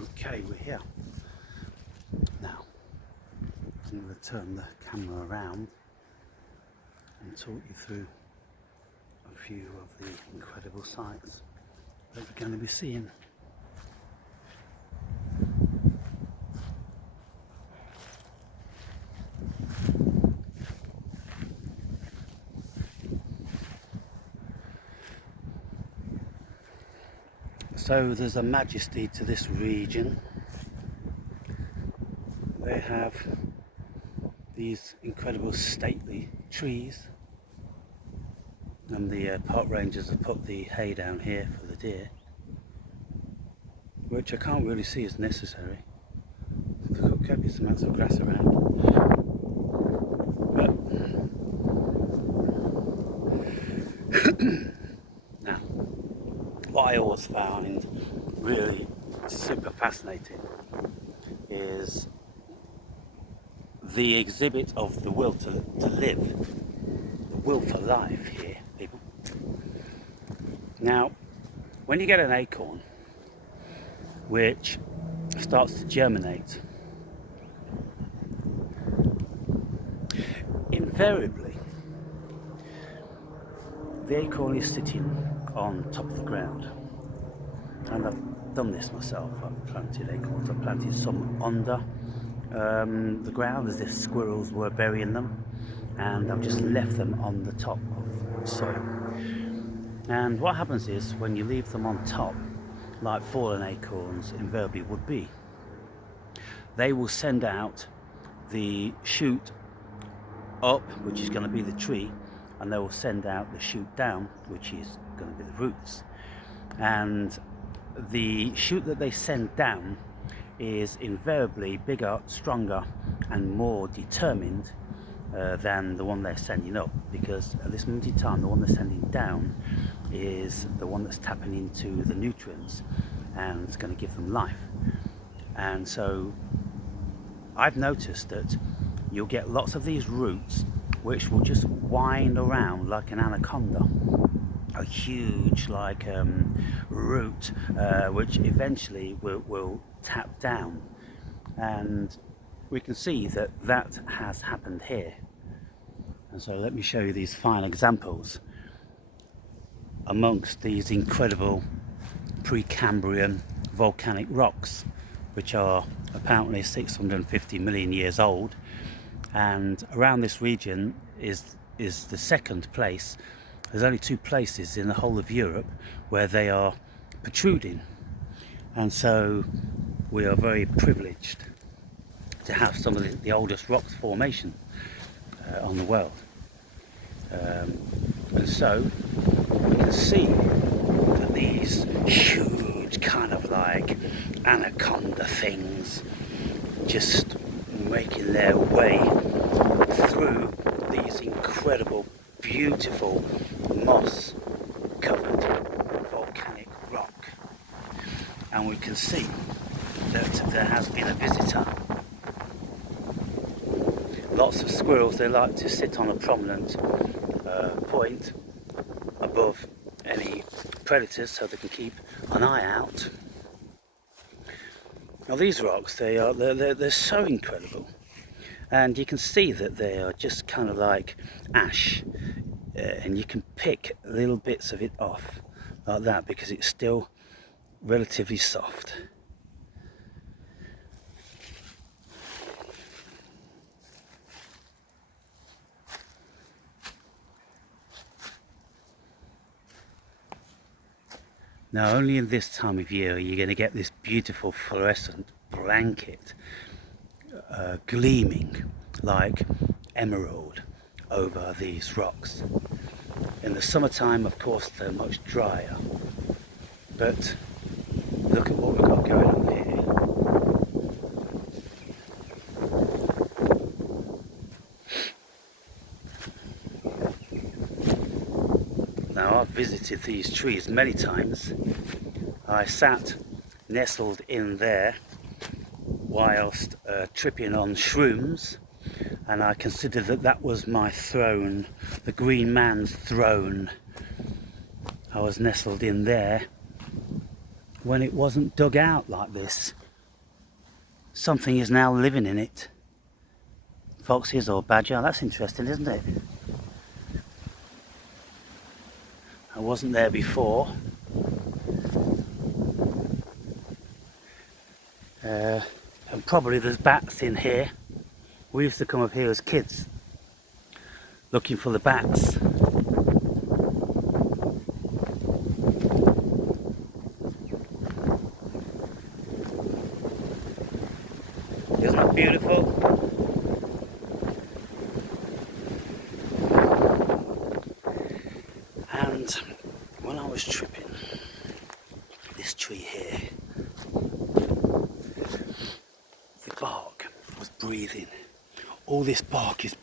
Okay, we're here. Now, I'm going to turn the camera around and talk you through a few of the incredible sights that we're going to be seeing. So there's a majesty to this region. They have these incredible stately trees, and the park rangers have put the hay down here for the deer, which I can't really see as necessary. There could be some amounts of grass around. But now, what I always found really super fascinating is the exhibit of the will to live, the will for life here, people. Now, when you get an acorn which starts to germinate, invariably the acorn is sitting on top of the ground. And I've done this myself. I've planted acorns. I've planted some under the ground as if squirrels were burying them, and I've just left them on the top of soil. And what happens is, when you leave them on top, like fallen acorns invariably would be, they will send out the shoot up, which is going to be the tree, and they will send out the shoot down, which is going to be the roots. And the shoot that they send down is invariably bigger, stronger, and more determined than the one they're sending up, because at this moment in time the one they're sending down is the one that's tapping into the nutrients and it's going to give them life. And so I've noticed that you'll get lots of these roots which will just wind around like an anaconda, a huge root which eventually will tap down, and we can see that that has happened here. And so let me show you these fine examples amongst these incredible Precambrian volcanic rocks, which are apparently 650 million years old. And around this region is the second place. There's only two places in the whole of Europe where they are protruding, and so we are very privileged to have some of the oldest rock formation on the world. And so you can see that these huge kind of like anaconda things just making their way through these incredible, beautiful, moss covered volcanic rock. And we can see that there has been a visitor. Lots of squirrels, they like to sit on a prominent point above any predators so they can keep an eye out. Now these rocks, they're so incredible, and you can see that they are just kind of like ash, and you can pick little bits of it off like that because it's still relatively soft. Now only in this time of year are you going to get this beautiful fluorescent blanket gleaming like emerald over these rocks. In the summertime, of course, they're much drier, but look at what we've got going on here. Now I've visited these trees many times. I sat nestled in there whilst tripping on shrooms, and I considered that that was my throne, the green man's throne. I was nestled in there when it wasn't dug out like this something is now living in it. Foxes or badger, that's interesting, isn't it? I wasn't there before. And probably there's bats in here. We used to come up here as kids looking for the bats. Isn't that beautiful? And when I was tripping this tree here, the bark was breathing. All this bark is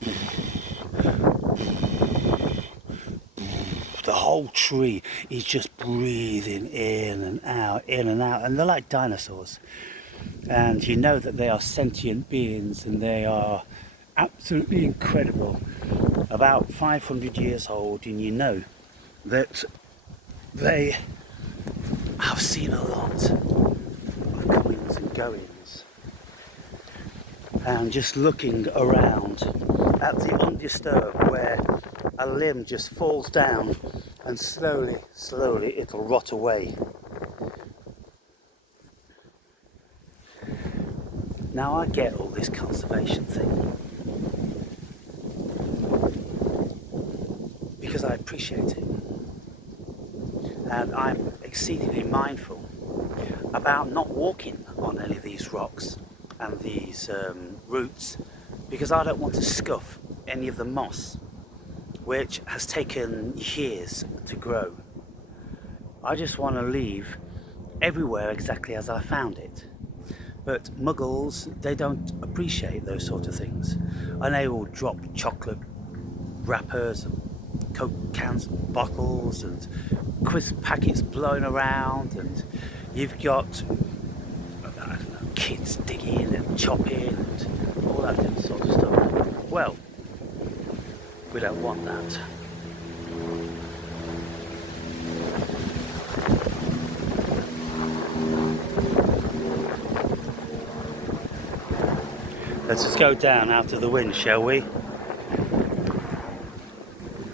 the whole tree is just breathing in and out, and they're like dinosaurs. And you know that they are sentient beings and they are absolutely incredible. About 500 years old, and you know that they have seen a lot of comings and goings. And just looking around at the undisturbed, where a limb just falls down and slowly it'll rot away. Now I get all this conservation thing because I appreciate it, and I'm exceedingly mindful about not walking on any of these rocks and these roots, because I don't want to scuff any of the moss which has taken years to grow. I just want to leave everywhere exactly as I found it. But muggles, they don't appreciate those sort of things, and they will drop chocolate wrappers and Coke cans, bottles, and crisp packets blowing around, and you've got, I don't know, kids digging and chopping and all that different sort of stuff. Well, we don't want that. Let's just go down out of the wind, shall we?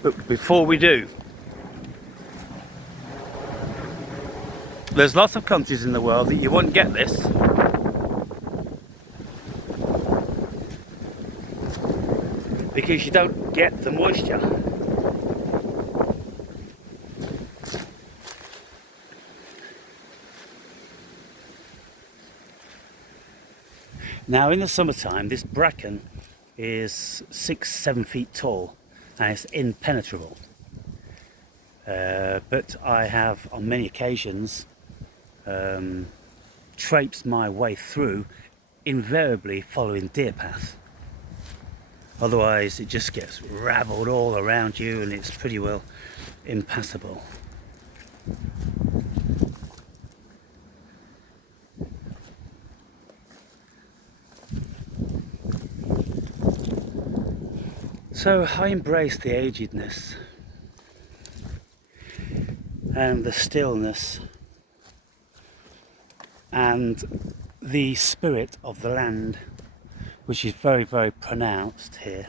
But before we do, there's lots of countries in the world that you wouldn't get this. Because you don't get the moisture. Now in the summertime, this bracken is 6-7 feet tall and it's impenetrable. But I have on many occasions traipsed my way through, invariably following deer paths. Otherwise it just gets ravelled all around you and it's pretty well impassable. So I embrace the agedness and the stillness and the spirit of the land, which is very, very pronounced here.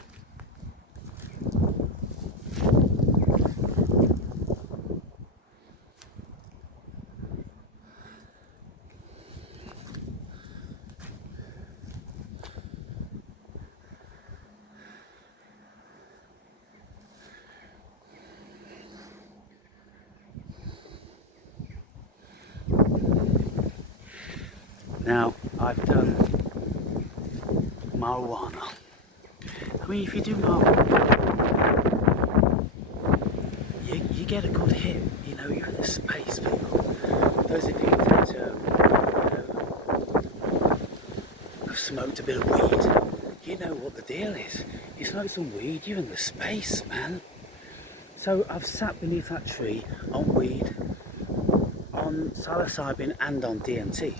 Now, I've done marijuana. I mean, if you do marijuana, you get a good hit. You know, you're in the space, people. Those of you that have smoked a bit of weed, you know what the deal is. You smoke some weed, you're in the space, man. So I've sat beneath that tree on weed, on psilocybin and on DMT.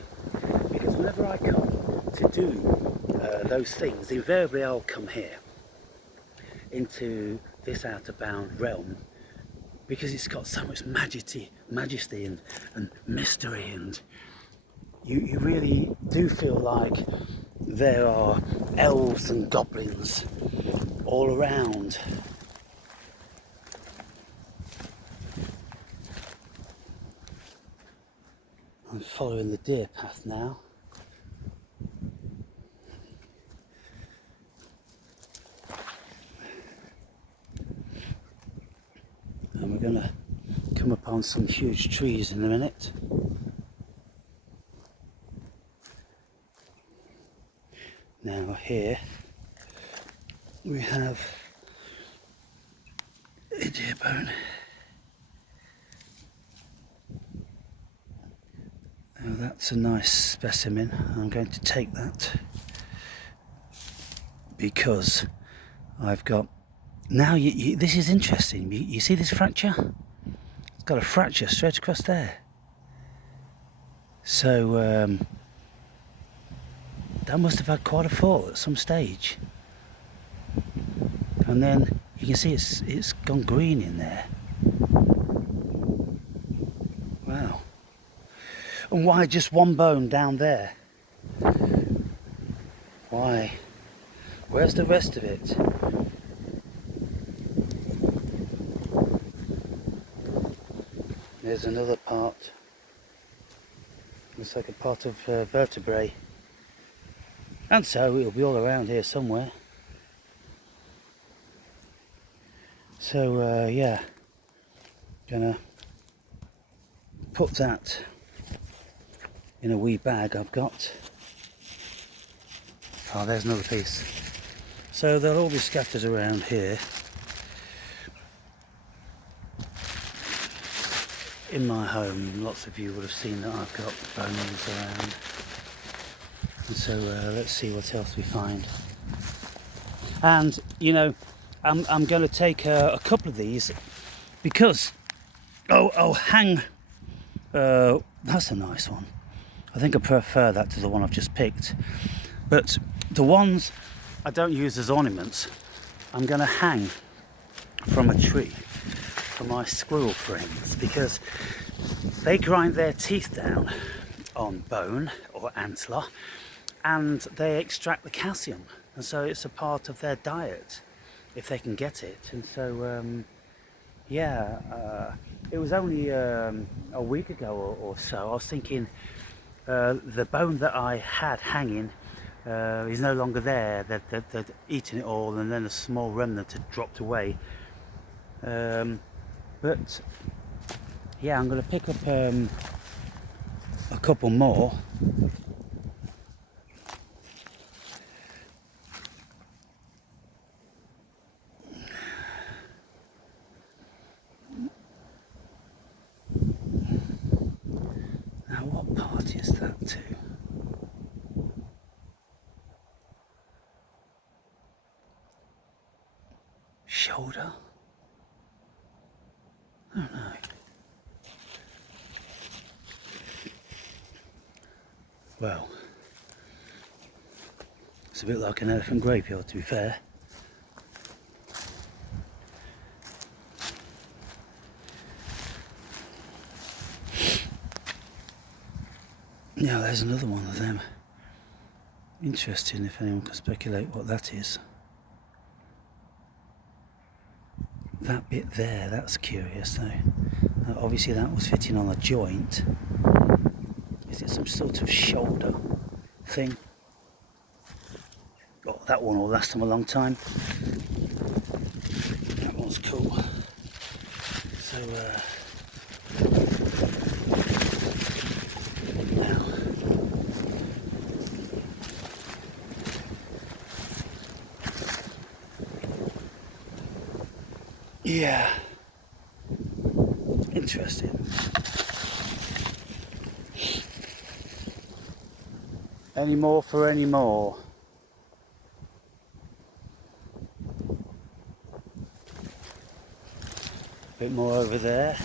Because whenever I come to do those things, invariably I'll come here into this outer bound realm, because it's got so much majesty and mystery, and you really do feel like there are elves and goblins all around. I'm following the deer path now. And we're going to come upon some huge trees in a minute. Now here we have a deer bone. Now that's a nice specimen. I'm going to take that because I've got... Now this is interesting. You see this fracture? It's got a fracture straight across there. So that must have had quite a fall at some stage. And then you can see it's gone green in there. Wow. And why just one bone down there? Why? Where's the rest of it? There's another part. Looks like a part of vertebrae. And so it'll be all around here somewhere. So yeah, gonna put that in a wee bag I've got. Oh, there's another piece. So they'll all be scattered around here. In my home, lots of you would have seen that I've got bones around. And so let's see what else we find. And you know, I'm going to take a couple of these because I'll hang. That's a nice one. I think I prefer that to the one I've just picked. But the ones I don't use as ornaments, I'm going to hang from a tree for my squirrel friends because they grind their teeth down on bone or antler and they extract the calcium, and so it's a part of their diet if they can get it. And so it was only a week ago or so I was thinking the bone that I had hanging is no longer there. They'd eaten it all and then a small remnant had dropped away. But yeah, I'm going to pick up a couple more. Now what part is that to? Shoulder? I don't know. Well, it's a bit like an elephant graveyard, to be fair. Now there's another one of them. Interesting if anyone can speculate what that is. That bit there, that's curious though. Obviously that was fitting on a joint. Is it some sort of shoulder thing? Oh, that one will last them a long time. That one's cool. So now yeah, interesting. Any more for any more? Bit more over there.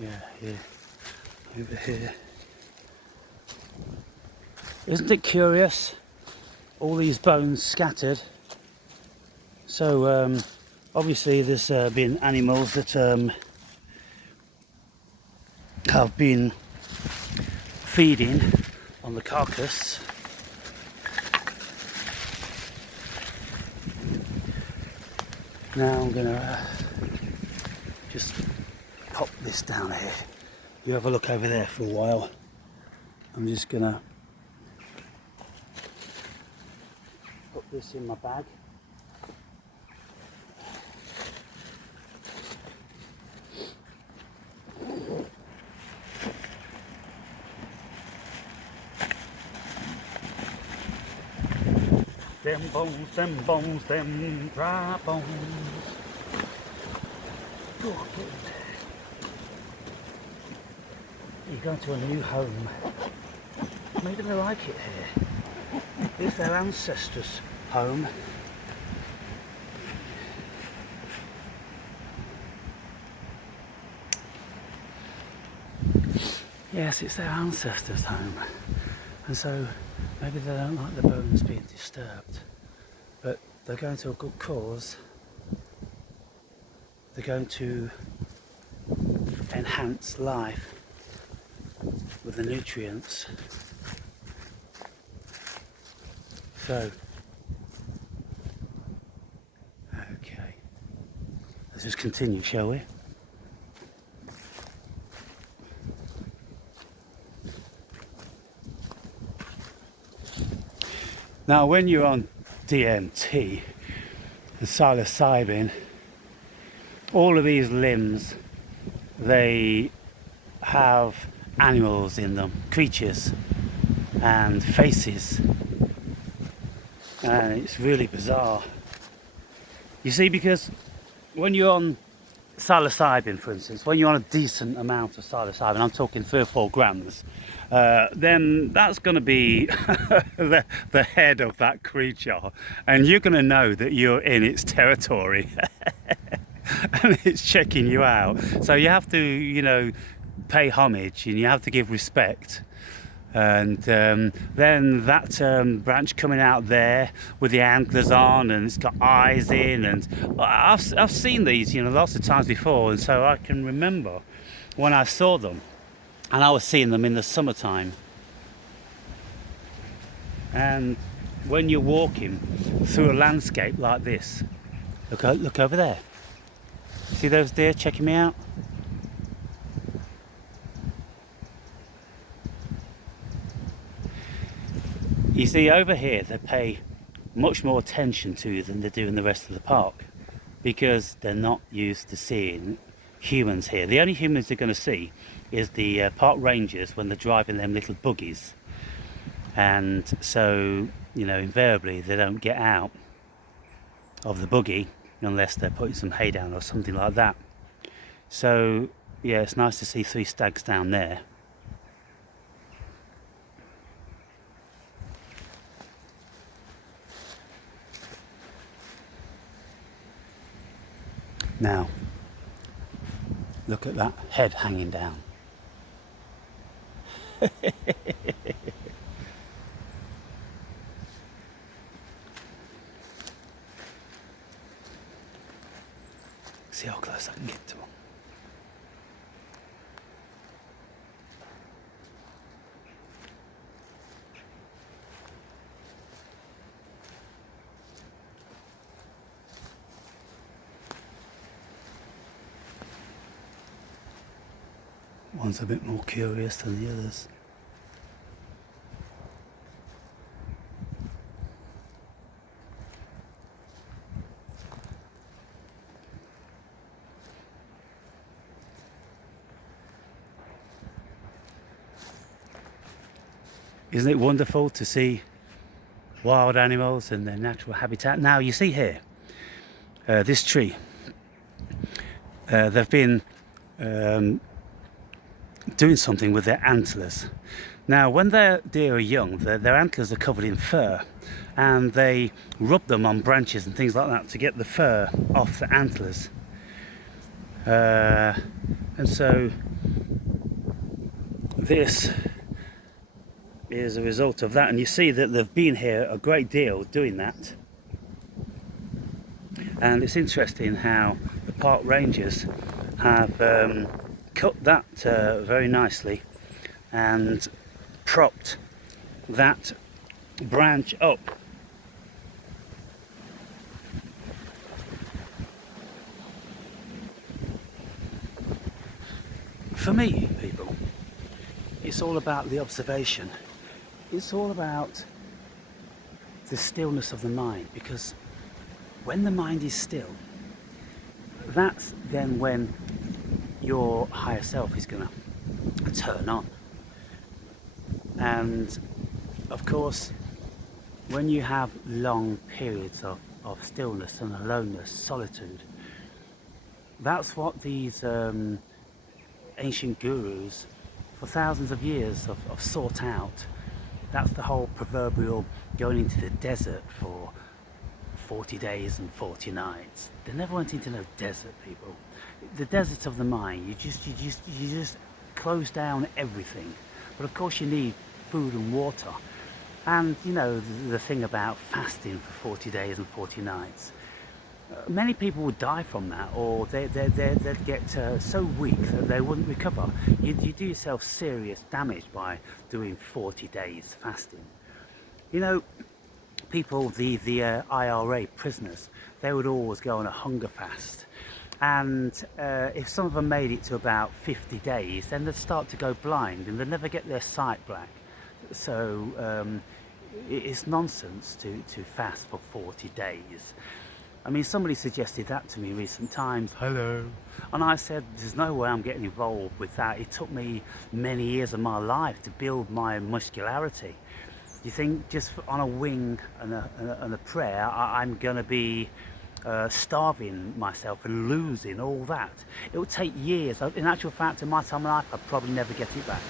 Yeah, here, over here. Isn't it curious? All these bones scattered. So obviously there's been animals that have been feeding on the carcass. Now I'm gonna just pop this down here. You have a look over there for a while. I'm just gonna put this in my bag. Them bones, them dry bones. Oh, good. You're going to a new home. Maybe they like it here. It's their ancestors' home. Yes, it's their ancestors' home. And so maybe they don't like the bones being disturbed. But they're going to a good cause. They're going to enhance life with the nutrients. So, okay, let's just continue, shall we? Now, when you're on DMT and psilocybin, all of these limbs, they have animals in them, creatures and faces, and it's really bizarre. You see, because when you're on psilocybin, for instance, when you're on a decent amount of psilocybin, I'm talking 3 or 4 grams, then that's going to be the head of that creature, and you're going to know that you're in its territory and it's checking you out. So you have to, you know, pay homage and you have to give respect. And then that branch coming out there with the antlers on, and it's got eyes in, and I've seen these, you know, lots of times before, and so I can remember when I saw them, and I was seeing them in the summertime. And when you're walking through a landscape like this, look over there. See those deer checking me out? You see, over here they pay much more attention to you than they do in the rest of the park, because they're not used to seeing humans here. The only humans they're going to see is the park rangers when they're driving them little buggies, and so, you know, invariably they don't get out of the buggy unless they're putting some hay down or something like that. So yeah, it's nice to see 3 stags down there. Now, look at that head hanging down. See how close I can get to him. One's a bit more curious than the others. Isn't it wonderful to see wild animals in their natural habitat? Now you see here, this tree, they've been doing something with their antlers. Now when their deer are young, their antlers are covered in fur, and they rub them on branches and things like that to get the fur off the antlers. And so this is a result of that, and you see that they've been here a great deal doing that. And it's interesting how the park rangers have cut that very nicely and propped that branch up. For me, people, it's all about the observation. It's all about the stillness of the mind, because when the mind is still, that's then when your higher self is going to turn on. And of course, when you have long periods of stillness and aloneness, solitude, that's what these ancient gurus for thousands of years have sought out. That's the whole proverbial going into the desert for 40 days and 40 nights. They never went into no desert, people. The desert of the mind, you just close down everything. But of course you need food and water. And you know the thing about fasting for 40 days and 40 nights. Many people would die from that, or they'd get so weak that they wouldn't recover. You do yourself serious damage by doing 40 days fasting. You know, people, the IRA prisoners, they would always go on a hunger fast. And if some of them made it to about 50 days, then they'd start to go blind and they'd never get their sight back. So it's nonsense to fast for 40 days. I mean, somebody suggested that to me recent times. Hello. And I said, there's no way I'm getting involved with that. It took me many years of my life to build my muscularity. You think just on a wing and a prayer, I'm going to be starving myself and losing all that? It would take years. In actual fact, in my time of life, I'd probably never get it back.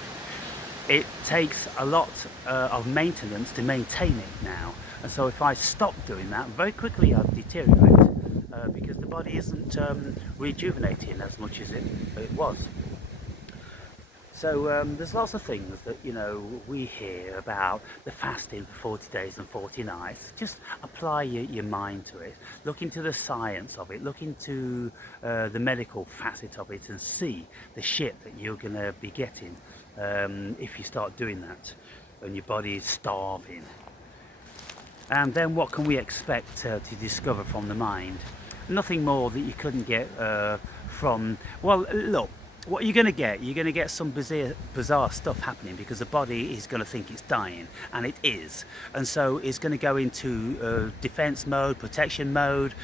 It takes a lot of maintenance to maintain it now. And so if I stop doing that, very quickly I'd deteriorate because the body isn't rejuvenating as much as it was. So there's lots of things that, you know, we hear about the fasting for 40 days and 40 nights. Just apply your mind to it. Look into the science of it. Look into the medical facet of it and see the shit that you're going to be getting if you start doing that and your body is starving. And then what can we expect to discover from the mind? Nothing more that you couldn't get from, well, look, what you're going to get some bizarre stuff happening because the body is going to think it's dying, and it is. And so it's going to go into defense mode, protection mode.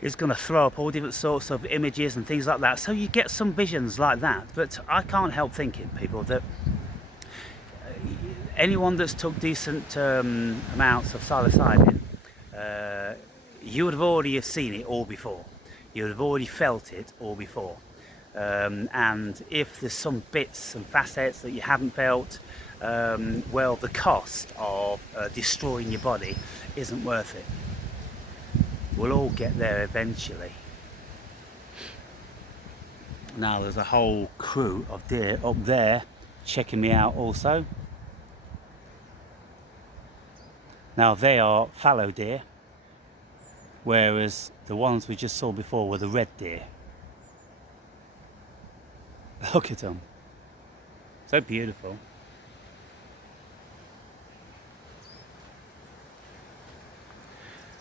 It's going to throw up all different sorts of images and things like that. So you get some visions like that. But I can't help thinking, people, that anyone that's took decent amounts of psilocybin, you would have already seen it all before. You would have already felt it all before. And if there's some bits and facets that you haven't felt, well, the cost of destroying your body isn't worth it. We'll all get there eventually. Now there's a whole crew of deer up there checking me out also. Now they are fallow deer, whereas the ones we just saw before were the red deer. Look at them. So beautiful.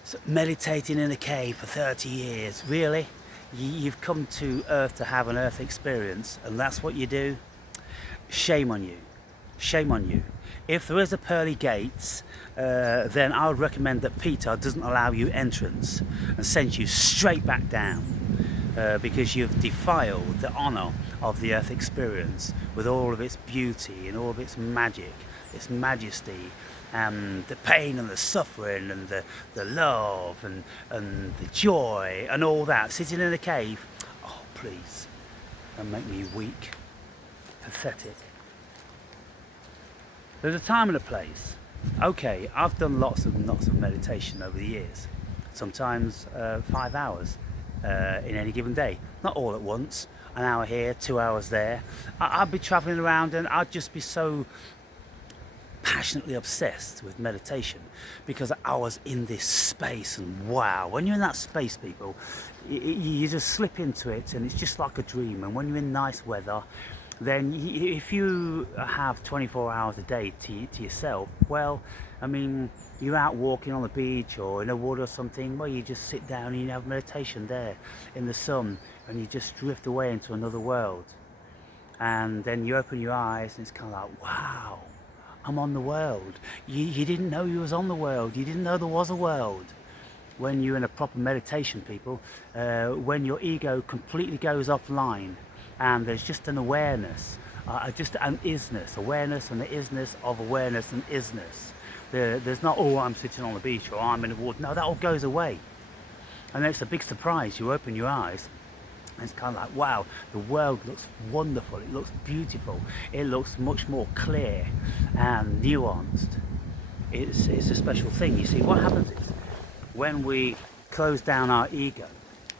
So meditating in a cave for 30 years, really? You've come to Earth to have an Earth experience, and that's what you do? Shame on you. Shame on you. If there is a pearly gates, then I would recommend that Peter doesn't allow you entrance and sends you straight back down, because you've defiled the honour of the Earth experience with all of its beauty and all of its magic, its majesty, and the pain and the suffering and the love and the joy and all that. Sitting in a cave, oh please, don't make me weak, pathetic. There's a time and a place. Okay, I've done lots of meditation over the years, sometimes 5 hours in any given day, not all at once. an hour here, 2 hours there. I'd be traveling around and I'd just be so passionately obsessed with meditation because I was in this space. And wow, when you're in that space, people, you just slip into it and it's just like a dream. And when you're in nice weather, then if you have 24 hours a day to yourself, well, I mean, you're out walking on the beach or in a wood or something, well, you just sit down and you have meditation there in the sun and you just drift away into another world. And then you open your eyes and it's kind of like, wow, I'm on the world. You didn't know you was on the world. You didn't know there was a world. When you're in a proper meditation, people, when your ego completely goes offline and there's just an awareness, just an isness, awareness and the isness of awareness and isness. There's not, oh, I'm sitting on the beach or I'm in the water. No, that all goes away. And then it's a big surprise. You open your eyes and it's kind of like, wow, the world looks wonderful. It looks beautiful. It looks much more clear and nuanced. It's a special thing. You see, what happens is when we close down our ego,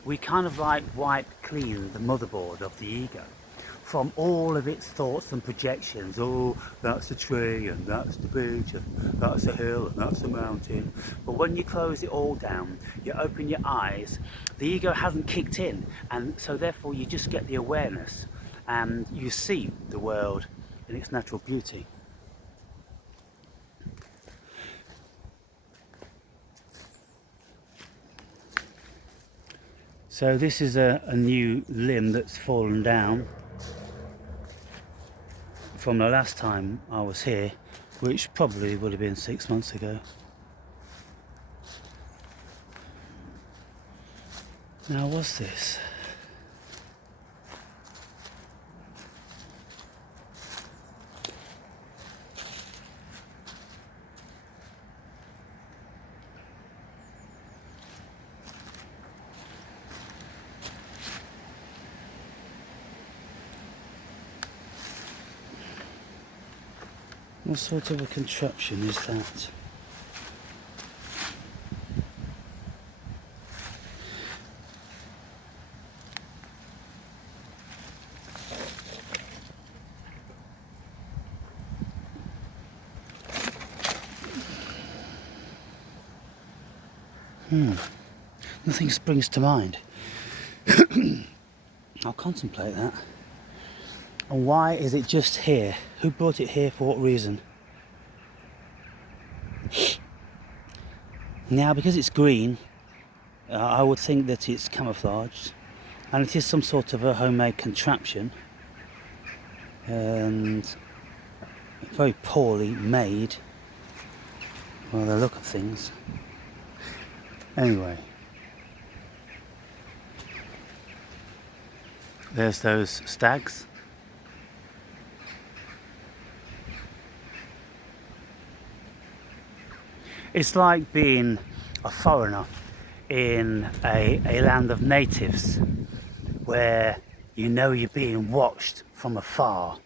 we kind of like wipe clean the motherboard of the ego from all of its thoughts and projections. Oh, that's a tree and that's the beach and that's a hill and that's a mountain. But when you close it all down, you open your eyes, the ego hasn't kicked in, and so therefore you just get the awareness and you see the world in its natural beauty. So this is a new limb that's fallen down from the last time I was here, which probably would have been 6 months ago. Now, what's this? What sort of a contraption is that? Nothing springs to mind. I'll contemplate that. And why is it just here? Who brought it here for what reason? Now, because it's green, I would think that it's camouflaged, and it is some sort of a homemade contraption, and very poorly made by the look of things. Anyway, there's those stags. It's like being a foreigner in a land of natives where you know you're being watched from afar.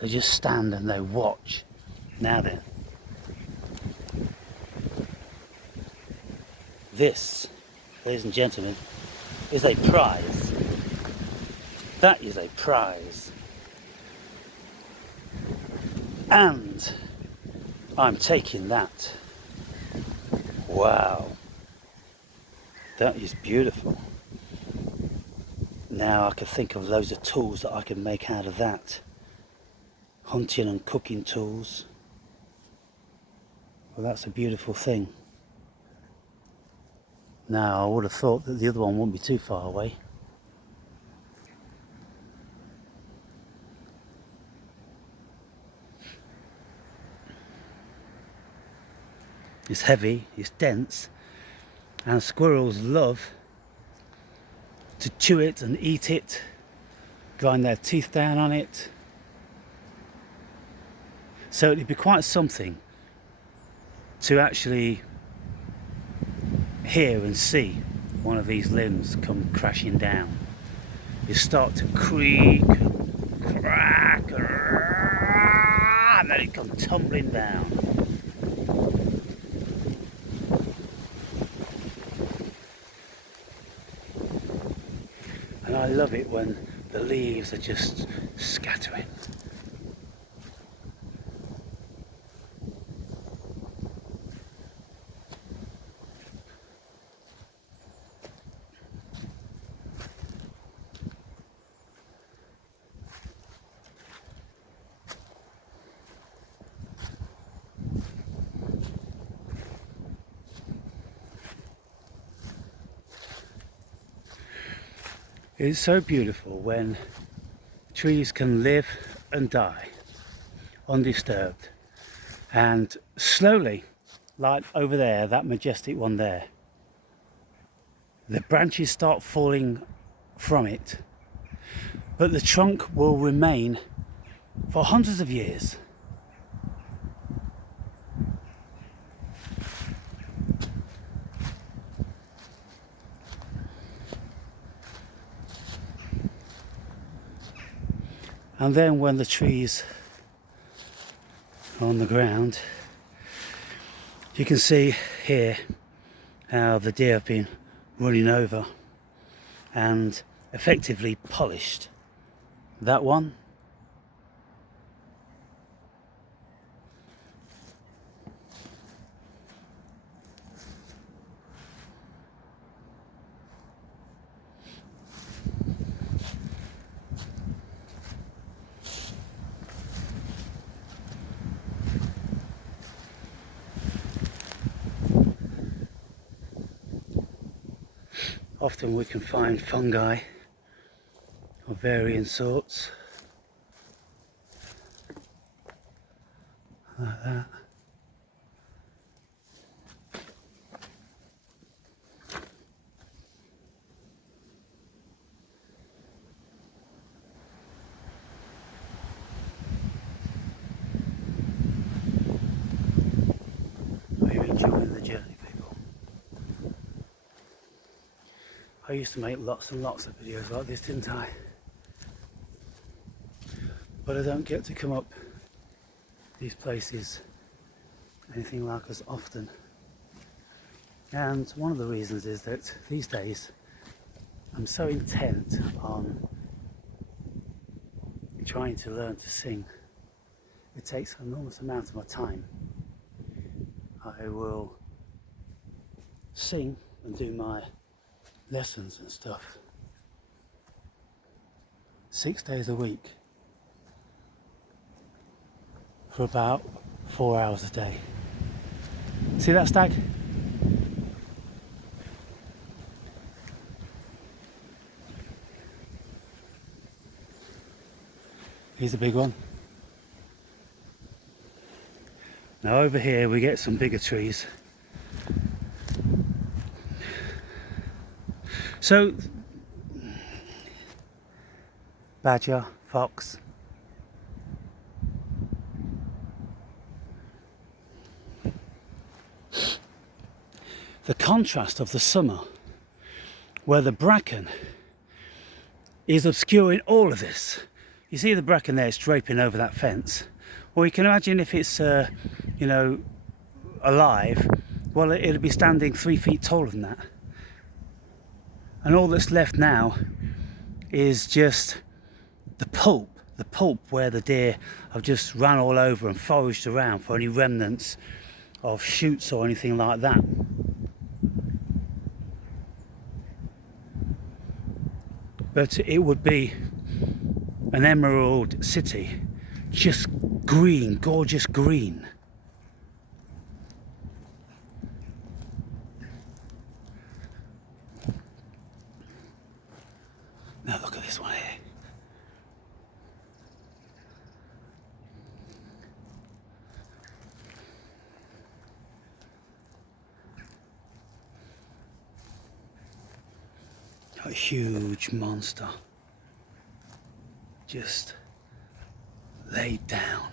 They just stand and they watch. Now then, this, ladies and gentlemen, is a prize. That is a prize. And I'm taking that. Wow, that is beautiful. Now I can think of loads of tools that I can make out of that. Hunting and cooking tools. Well, that's a beautiful thing. Now I would have thought that the other one wouldn't be too far away. It's heavy, it's dense, and squirrels love to chew it and eat it, grind their teeth down on it. So it'd be quite something to actually hear and see one of these limbs come crashing down. You start to creak, crack, and then it comes tumbling down. And I love it when the leaves are just scattering. It's so beautiful when trees can live and die undisturbed, and slowly, like over there, that majestic one there, the branches start falling from it, but the trunk will remain for hundreds of years. And then when the trees are on the ground, you can see here how the deer have been running over and effectively polished that one. Often we can find fungi of varying sorts, like that. Are you enjoying the journey, people? I used to make lots and lots of videos like this, didn't I? But I don't get to come up these places anything like as often. And one of the reasons is that these days I'm so intent on trying to learn to sing. It takes an enormous amount of my time. I will sing and do my lessons and stuff 6 days a week for about 4 hours a day. See that stag? He's a big one. Now over here we get some bigger trees. So, badger, fox. The contrast of the summer, where the bracken is obscuring all of this. You see the bracken there, it's draping over that fence. Well, you can imagine if it's, alive, well, it'll be standing 3 feet taller than that. And all that's left now is just the pulp where the deer have just run all over and foraged around for any remnants of shoots or anything like that. But it would be an emerald city, just green, gorgeous green. Now look at this one here. A huge monster just laid down.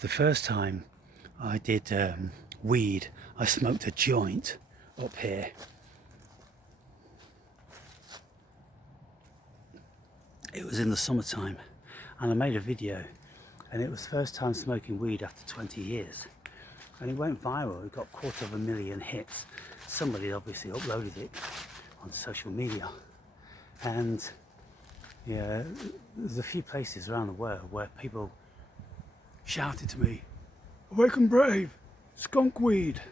The first time I did weed, I smoked a joint up here. It was in the summertime, and I made a video, and it was first time smoking weed after 20 years. And it went viral, it got 250,000 hits. Somebody obviously uploaded it on social media. And yeah, there's a few places around the world where people shouted to me, "Awake and brave, skunk weed."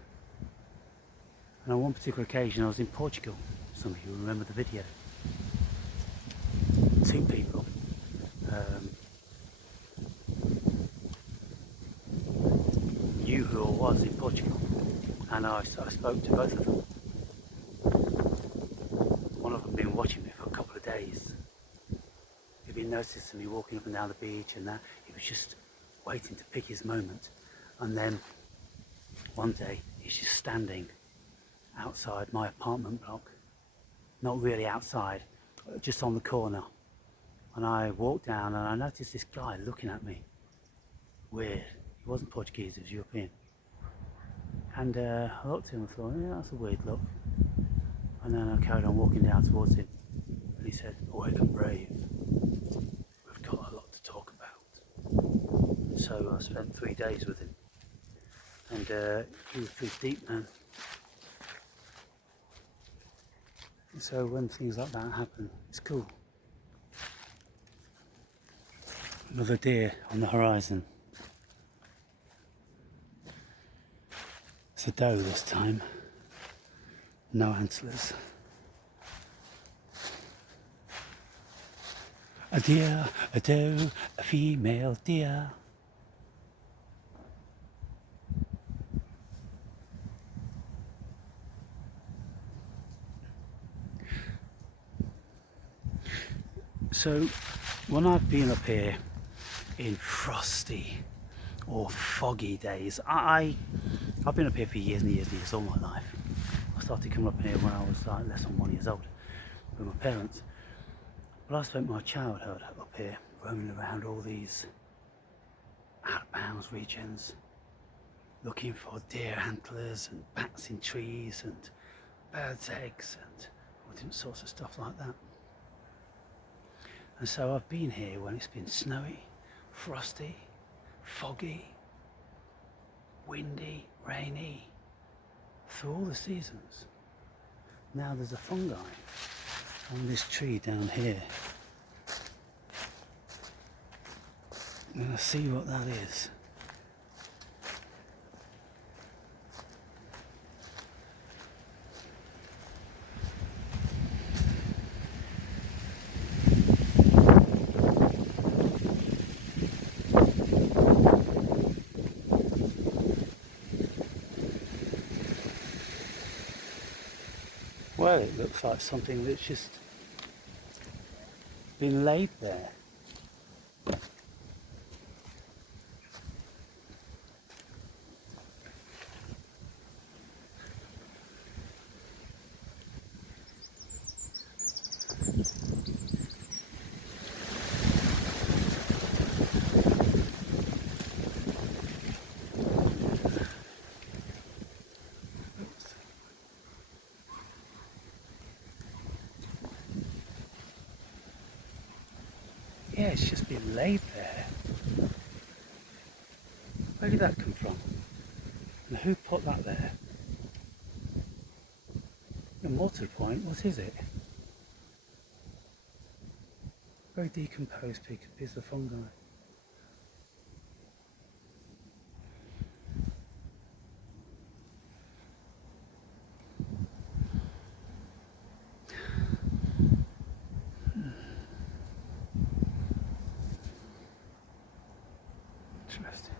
And on one particular occasion I was in Portugal. Some of you remember the video. Two people knew who I was in Portugal, and I spoke to both of them. One of them had been watching me for a couple of days. He'd been noticing me walking up and down the beach and that. He was just waiting to pick his moment. And then one day he's just standing outside my apartment block. Not really outside, just on the corner. And I walked down and I noticed this guy looking at me. Weird. He wasn't Portuguese, he was European. And I looked at him and thought, yeah, that's a weird look. And then I carried on walking down towards him. And he said, "Awake and brave. We've got a lot to talk about." So I spent 3 days with him. And he was pretty deep, man. And so when things like that happen, it's cool. Another deer on the horizon. It's a doe this time. No antlers. A deer, a doe, a female deer. So when I've been up here in frosty or foggy days, I've been up here for years and years and years, all my life. I started coming up here when I was like less than 1 year old with my parents. But I spent my childhood up here roaming around all these out-of-bounds regions, looking for deer antlers and bats in trees and birds' eggs and all different sorts of stuff like that. And so I've been here when it's been snowy, frosty, foggy, windy, rainy, through all the seasons. Now there's a fungi on this tree down here. I'm going to see what that is. Well, it looks like something that's just been laid there. Yeah, it's just been laid there. Where did that come from? And who put that there? And more to the point, what is it? Very decomposed piece of fungi. Interesting.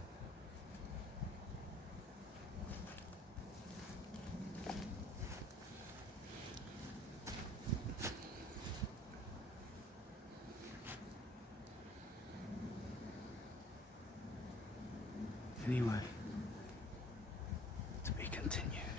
Anyway, to be continued.